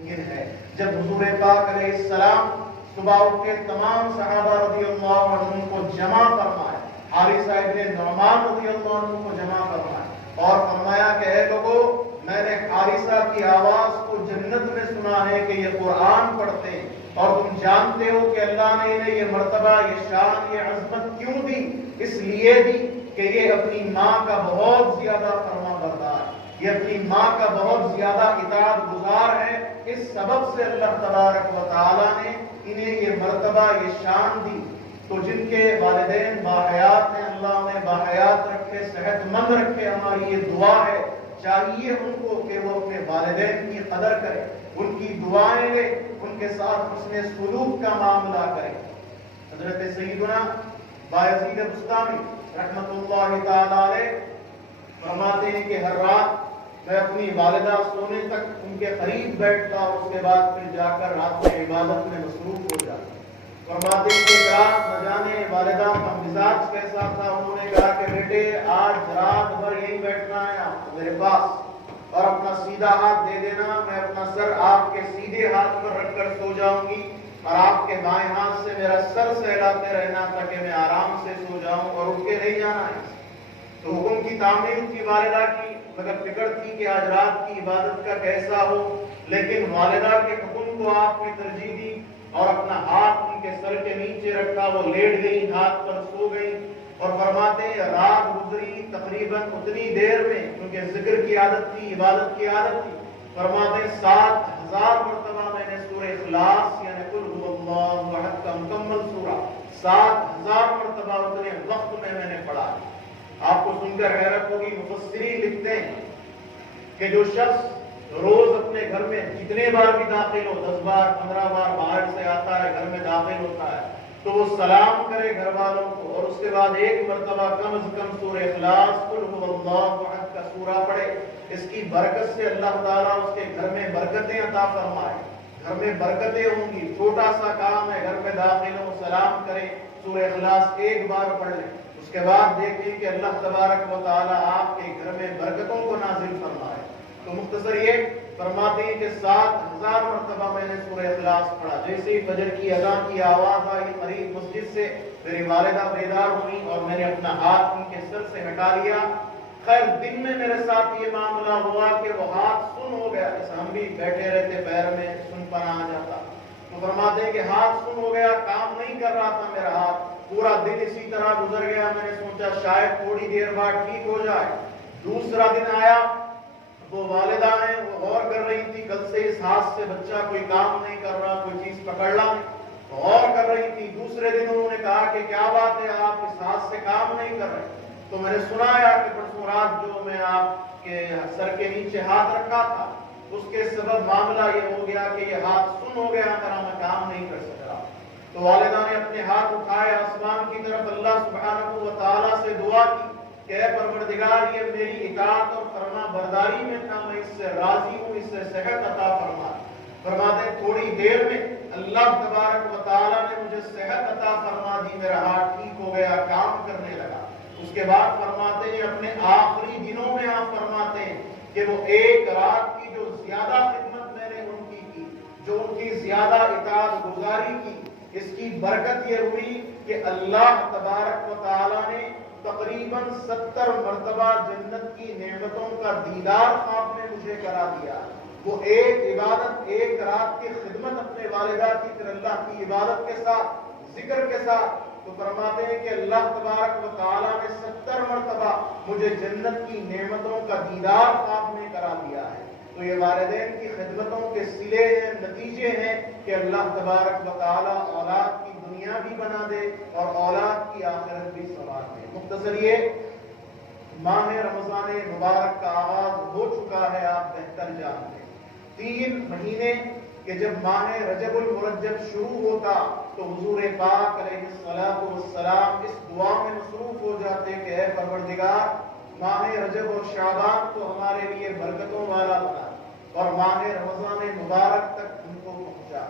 ممکن ہے۔ جب حضور پاک علیہ السلام صبح اٹھ کے تمام صحابہ رضی اللہ عنہم کو جمع فرمائے، حارثہ ابن نعمان رضی اللہ عنہ کو جمع فرمائے اور فرمایا کہ اے لوگو، میں نے حارثہ کی آواز کو جنت میں سنا ہے کہ یہ قرآن پڑھتے ہیں، اور تم جانتے ہو کہ اللہ نے انہیں یہ مرتبہ، یہ شان، یہ عظمت کیوں دی؟ اس لیے دی کہ یہ اپنی ماں کا بہت زیادہ فرما بردار، یہ اپنی ماں کا بہت زیادہ اطاعت گزار ہے۔ اس سبب سے اللہ تبارک و تعالیٰ نے انہیں یہ مرتبہ، یہ شان دی۔ تو جن کے والدین باحیات ہیں، اللہ انہیں باحیات رکھے، صحت مند رکھے، ہماری یہ دعا ہے۔ چاہیے ان کو کہ وہ اپنے والدین کی قدر کرے، ان کی دعائیں لے، ان کے ساتھ حسن سلوک کا معاملہ کرے۔ حضرت سیدنا بایزید بستامی رحمۃ اللہ تعالی علیہ فرماتے ہیں کہ ہر رات میں اپنی والدہ سونے تک ان کے قریب بیٹھتا اور اس کے بعد پھر جا کر رات میں عبادت میں مصروف ہو جاتا۔ فرماتے ہیں کہ رات نہ جانے والدہ کا مزاج کیسا تھا، انہوں نے کہا کہ بیٹے آج رات بھر یہی بیٹھنا ہے آپ کو میرے پاس، اور اپنا سیدھا ہاتھ دے دینا، میں اپنا سر آپ کے سیدھے ہاتھ پر رکھ کر سو جاؤں گی، اور آپ کے بائیں ہاتھ سے میرا سر سہلاتے رہنا تاکہ میں آرام سے سو جاؤں اور اٹھ کے نہیں جانا ہے۔ تو حکم کی تعمیل کی والدہ کی، مگر فکر تھی کہ آج رات کی عبادت کا کیسا ہو، لیکن والدہ کے حکم کو آپ نے ترجیح دی اور اپنا ہاتھ ان کے سر کے نیچے رکھا، وہ لیٹ گئی، ہاتھ پر سو گئی، اور فرماتے ہیں رات گزری تقریباً اتنی دیر میں، کیونکہ ذکر کی عادت تھی، عبادت کی عادت تھی، فرماتے ہیں 7000 مرتبہ میں نے سورہ اخلاص یعنی قل هو اللہ احد کا مکمل سورہ 7000 مرتبہ اتنے وقت میں نے پڑھا۔ آپ کو سن کر حیرت ہوگی، مفسرین لکھتے ہیں کہ جو شخص روز اپنے گھر میں جتنے بار بھی داخل ہو، 10 بار 15 بار باہر سے آتا ہے، گھر میں داخل ہوتا ہے، تو وہ سلام کرے گھر والوں کو اور اس کے بعد ایک مرتبہ کم از کم سورہ اخلاص قل هو اللہ احد کا سورہ پڑھے، اس کی برکت سے اللہ تعالیٰ اس کے گھر میں برکتیں عطا فرمائے، گھر میں برکتیں ہوں گی۔ چھوٹا سا کام ہے، گھر میں داخل ہو، سلام کریں، سورہ اخلاص ایک بار پڑھ لیں، اس کے بعد دیکھیں کہ اللہ تبارک و تعالیٰ آپ کے گھر میں برکتوں کو نازل فرمائے۔ تو مختصر یہ فرماتے ہیں کہ 7000 مرتبہ میں نے سورہ اخلاص پڑھا۔ جیسے ہی فجر کی اذان کی آواز آئی، قریب مسجد سے میری والدہ بیدار ہوئی اور میں نے اپنا ہاتھ ان کے سر سے ہٹا لیا۔ خیر دن میں میرے ساتھ یہ معاملہ ہوا کہ وہ ہاتھ سن ہو گیا، جیسے ہم بھی بیٹھے رہتے پیر میں سن پنا آ جاتا، تو فرماتے ہیں کہ ہاتھ سن ہو گیا، کام نہیں کر رہا تھا میرا ہاتھ، پورا دن اسی طرح گزر گیا۔ میں نے سوچا شاید تھوڑی دیر بعد ٹھیک ہو جائے۔ دوسرا دن آیا، وہ والدہ ہیں، وہ غور کر رہی تھی، کل سے اس ہاتھ سے بچہ کوئی کام نہیں کر رہا، کوئی چیز پکڑ لا نہیں، غور کر رہی تھی۔ دوسرے دن انہوں نے کہا کہ کیا بات ہے، آپ اس ہاتھ سے کام نہیں کر رہے؟ تو میں نے سنایا کہ پرسوں رات جو میں آپ کے سر کے نیچے ہاتھ رکھا تھا، اس کے سبب معاملہ یہ ہو گیا کہ یہ ہاتھ سن ہو گیا، میرا میں کام نہیں کر سک رہا۔ تو والدہ نے اپنے ہاتھ اٹھائے آسمان کی طرف، اللہ سبحانہ و تعالیٰ سے دعا کی کہ اے پروردگار، یہ میری اطاعت اور فرما برداری میں تھا، میں اس سے راضی ہوں، اس سے صحت عطا فرما۔ فرماتے تھوڑی دیر میں اللہ تبارک و تعالیٰ نے مجھے صحت عطا فرما دی، میرا ہاتھ ٹھیک ہو گیا، کام کرنے لگا۔ اس کے بعد فرماتے ہیں اپنے آخری دنوں میں آپ فرماتے ہیں کہ وہ ایک رات کی جو زیادہ خدمت میں نے ان کی، جو ان کی زیادہ اطاعت گزاری کی، اس کی برکت یہ ہوئی کہ اللہ تبارک و تعالیٰ نے تقریباً 70 مرتبہ جنت کی نعمتوں کا دیدار خواب میں مجھے کرا دیا۔ وہ ایک عبادت، ایک رات کی خدمت اپنے والدہ کی، پھر اللہ کی عبادت کے ساتھ، ذکر کے ساتھ، تو فرماتے ہیں کہ اللہ تبارک و تعالیٰ نے 70 مرتبہ مجھے جنت کی نعمتوں کا دیدار خواب میں کرا دیا ہے۔ تو یہ والدین کی خدمتوں کے صلے ہیں، نتیجے ہیں کہ اللہ تبارک و تعالیٰ اولاد کی دنیا بھی بنا دے اور اولاد کی آخرت بھی سنوار دے۔ مختصر یہ ماہ رمضان مبارک کا آغاز ہو چکا ہے، آپ بہتر جانتے ہیں۔ 3 مہینے کہ جب ماہ رجب المرجب شروع ہوتا تو حضور پاک علیہ السلام اس دعا میں مصروف ہو جاتے کہ اے پروردگار، ماہ رجب اور شعبان کو ہمارے لیے برکتوں والا بنا اور ماہ رمضان مبارک تک ہم کو پہنچا۔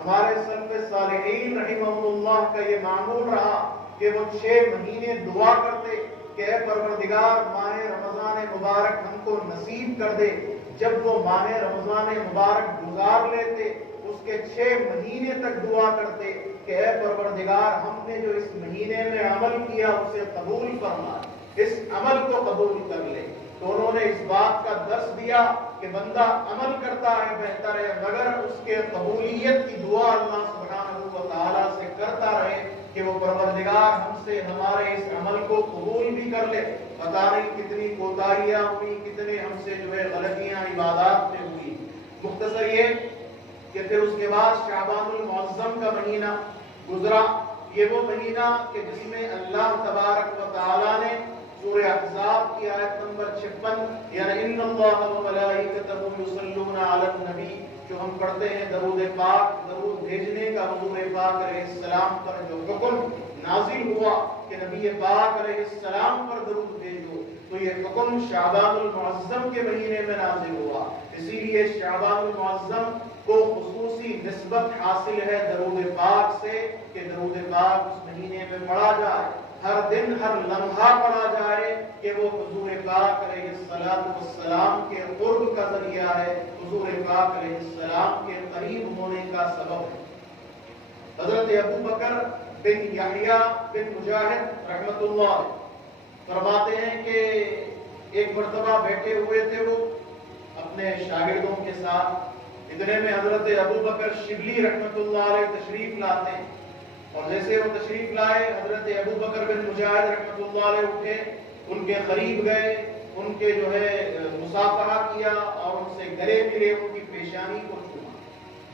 ہمارے سلف صالحین رحمہ اللہ کا یہ معمول رہا کہ وہ 6 مہینے دعا کرتے کہ اے پروردگار، ماہ رمضان مبارک ہم کو نصیب کر دے۔ جب وہ ماہ رمضان مبارک گزار لیتے، اس کے 6 مہینے تک دعا کرتے کہ اے پروردگار ہم نے جو اس مہینے میں عمل کیا اسے قبول فرما، اس عمل کو قبول کر لے۔ تو انہوں نے اس بات کا درس دیا کہ بندہ عمل کرتا ہے بہتر ہے، مگر اس کے قبولیت کی دعا اللہ سبحانہ و تعالیٰ سے کرتا رہے کہ وہ پروردگار ہم سے ہمارے اس عمل کو قبول بھی کر لے۔ پتہ نہیں کتنی کوتاہیاں ہوئی، کتنے ہم سے جو ہے غلطیاں عبادات میں ہوئی۔ مختصر یہ کہ پھر اس کے بعد شعبان المعظم کا مہینہ گزرا۔ یہ وہ مہینہ کہ جس میں اللہ تبارک و تعالیٰ نے سورہ احزاب کی آیت نمبر 56 یعنی ان اللہ و ملائکتہ یصلون علی النبی، جو ہم پڑھتے ہیں درود پاک، درود بھیجنے کا حضور پاک علیہ السلام پر جو حکم نازل ہوا کہ نبی پاک علیہ السلام پر درود بھیجو، تو یہ حکم شعبان المعظم کے مہینے میں نازل ہوا۔ اسی لیے شعبان المعظم کو خصوصی نسبت حاصل ہے درود پاک سے کہ درود پاک اس مہینے میں پڑھا جائے، ہر دن ہر لمحہ پڑھا جائے کہ وہ حضور پاک علیہ السلام کے قرب کا ذریعہ ہے، حضور پاک علیہ السلام کے قریب ہونے کا سبب ہے۔ حضرت ابو بکر بن یحییٰ بن مجاہد رحمۃ اللہ فرماتے ہیں کہ ایک مرتبہ بیٹھے ہوئے تھے وہ اپنے شاگردوں کے ساتھ، اتنے میں حضرت ابو بکر شبلی رحمۃ اللہ علیہ تشریف لاتے ہیں، اور جیسے وہ تشریف لائے حضرت ابو بکر بن مجاہد رحمۃ اللہ علیہ اٹھے، ان کے قریب گئے، ان کے جو ہے مصافحہ کیا اور ان سے گلے ملے، ان کی پیشانی کو چھوا۔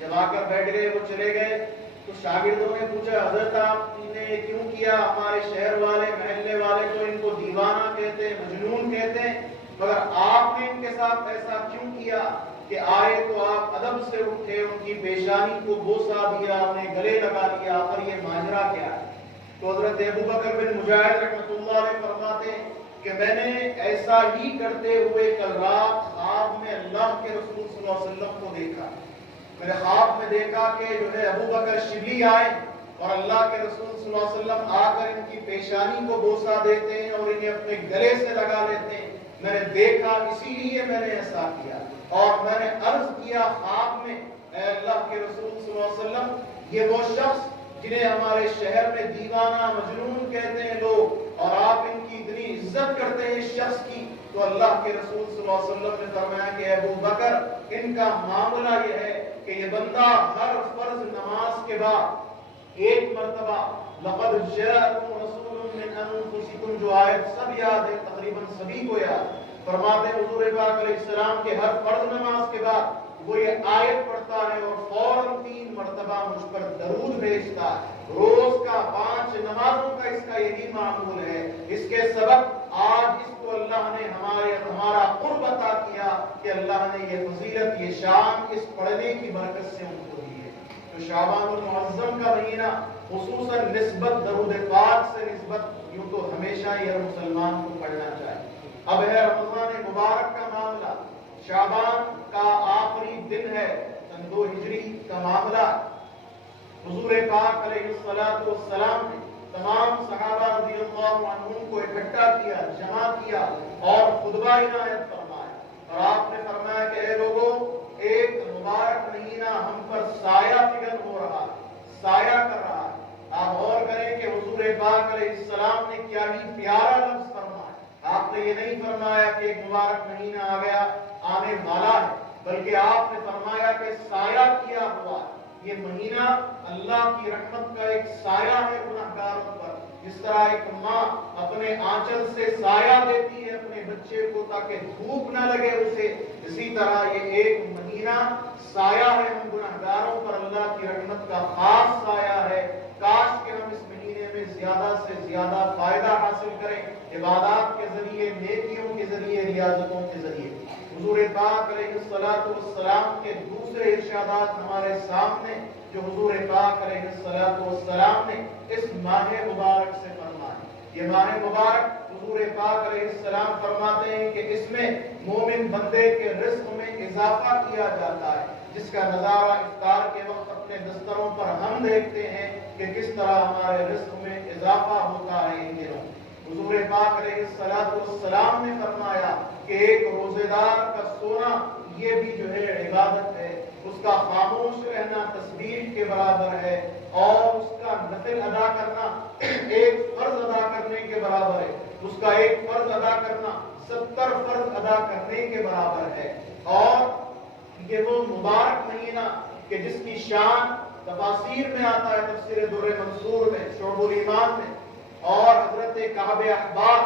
جب آ کر بیٹھ گئے وہ چلے گئے تو شاگردوں نے پوچھا حضرت آپ نے کیوں کیا؟ ہمارے شہر والے محلے والے تو ان کو دیوانہ کہتے ہیں، مجنون کہتے ہیں، مگر آپ نے ان کے ساتھ ایسا کیوں کیا کہ آئے تو آپ ادب سے اٹھے، ان کی پیشانی کو بوسہ دیا، انہیں گلے لگا لیا، آخر یہ ماجرا کیا ہے؟ تو حضرت ابو بکر بن مجاہد رحمۃ اللہ علیہ فرماتے ہیں کہ میں نے ایسا ہی کرتے ہوئے کل رات خواب میں اللہ کے رسول صلی اللہ علیہ وسلم کو دیکھا۔ میں نے خواب میں دیکھا کہ جو ہے ابو بکر شبلی آئے اور اللہ کے رسول صلی اللہ علیہ وسلم آ کر ان کی پیشانی کو بوسہ دیتے ہیں اور انہیں اپنے گلے سے لگا لیتے ہیں۔ میں نے دیکھا، اسی لیے میں نے ایسا کیا، اور میں نے عرض کیا خواب میں اے اللہ کے رسول صلی اللہ علیہ وسلم، یہ وہ شخص جنہیں ہمارے شہر میں دیوانہ مجنون کہتے ہیں لوگ، اور آپ ان کی اتنی عزت کرتے ہیں اس شخص کی، تو اللہ کے رسول صلی اللہ علیہ وسلم نے فرمایا کہ ابو بکر ان کا معاملہ یہ ہے کہ یہ بندہ ہر فرض نماز کے بعد ایک مرتبہ لقد جاءکم رسول من انفسکم، جو آیت سب یاد ہے، تقریباً سبھی کو یاد، فرماتے ہیں حضور پاک علیہ السلام کے ہر فرض نماز کے بعد وہ یہ آیت پڑھتا ہے اور فوراً 3 مرتبہ مجھ پر درود بھیجتا ہے۔ روز کا 5 نمازوں کا اس کا یہی معمول ہے۔ اس کے سبب آج اس کو اللہ نے ہمارا قرب عطا کیا کہ اللہ نے یہ فضیلت، یہ شان اس پڑھنے کی برکت سے ان کو دی ہے۔ تو شعبان المعظم کا مہینہ خصوصاً نسبت درود پاک سے نسبت یوں تو ہمیشہ ہی ہر مسلمان کو پڑھنا چاہیے۔ اب ہے رمضان مبارک کا معاملہ، شعبان کا آخری دن ہے، سن 2 ہجری کا معاملہ۔ حضور پاک علیہ السلام نے تمام صحابہ رضی اللہ عنہم کو اکٹھا کیا، جمع کیا اور خطبہ عنایت فرمایا، اور آپ نے فرمایا کہ اے لوگوں، ایک مبارک مہینہ ہم پر سایہ فگن ہو رہا ہے، سایہ کر رہا ہے۔ آپ غور کریں کہ حضور پاک علیہ السلام نے کیا ہی پیارا لفظ فرمایا۔ آپ نے یہ نہیں فرمایا کہ ایک مبارک مہینہ آ گیا، آنے والا ہے، بلکہ آپ نے فرمایا کہ سایہ کیا ہوا ہے۔ یہ مہینہ اللہ کی رحمت کا ایک سایہ ہے گناہگاروں پر، جس طرح ایک ماں اپنے آنچل سے سایہ دیتی ہے اپنے بچے کو تاکہ دھوپ نہ لگے اسے، اسی طرح یہ ایک مہینہ سایہ ہے ہم گناہگاروں پر، اللہ کی رحمت کا خاص سایہ ہے۔ کاش کہ ہم اس مہینے میں زیادہ سے زیادہ فائدہ حاصل کریں، عبادات کے ذریعے، نیکیوں کے ذریعے، ریاضتوں کے ذریعے۔ حضور پاک علیہ السلام کے دوسرے ارشادات ہمارے سامنے جو حضور پاک علیہ السلام نے اس ماہ مبارک سے فرمائے۔ یہ ماہ مبارک حضور پاک علیہ السلام فرماتے ہیں کہ اس میں مومن بندے کے رزق میں اضافہ کیا جاتا ہے، جس کا نظارہ افطار کے وقت اپنے دستروں پر ہم دیکھتے ہیں کہ کس طرح ہمارے رزق میں اضافہ ہوتا ہے ان دنوں۔ حضور پاک علیہ السلام نے فرمایا کہ ایک روزے دار کا سونا یہ بھی جو ہے عبادت ہے، اس کا خاموش رہنا تسبیح کے برابر ہے، اور اس کا نفل ادا کرنا ایک فرض ادا کرنے کے برابر ہے، اس کا ایک فرض ادا کرنا 70 فرض ادا کرنے کے برابر ہے۔ اور یہ وہ مبارک مہینہ کہ جس کی شان تفاسیر میں آتا ہے، تفسیر در منصور میں، شعب الایمان میں، اور حضرت کعب احبار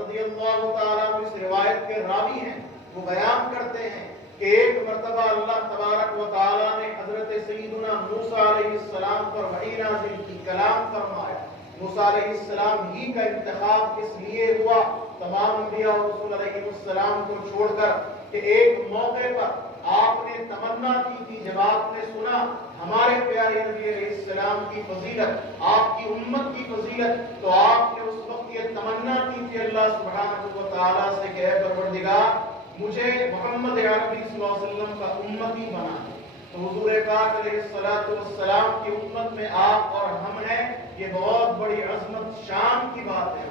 رضی اللہ تعالیٰ عنہ اس روایت کے راوی ہیں، وہ بیان کرتے ہیں کہ ایک مرتبہ اللہ تبارک و تعالیٰ نے حضرت سیدنا موسیٰ علیہ السلام پر وحی نازل کی، کلام فرمایا۔ موسیٰ علیہ السلام ہی کا انتخاب اس لیے ہوا تمام انبیاء اور رسول علیہ السلام کو چھوڑ کر کہ ایک موقع پر آپ نے تمنا کی تھی، جب آپ نے سنا ہمارے پیارے نبی علیہ السلام کی فضیلت، آپ کی امت کی فضیلت، تو آپ نے اس وقت یہ تمنا کی تھی اللہ سبحانہ و تعالیٰ سے کہ اے پروردگار مجھے محمد عربی صلی اللہ علیہ وسلم کا امتی بنا ہے۔ تو حضور پاک علیہ السلام کی امت میں آپ اور ہم ہیں، یہ بہت بڑی عظمت شان کی بات ہے،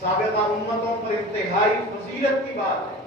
سابقہ امتوں پر انتہائی فضیلت کی بات ہے۔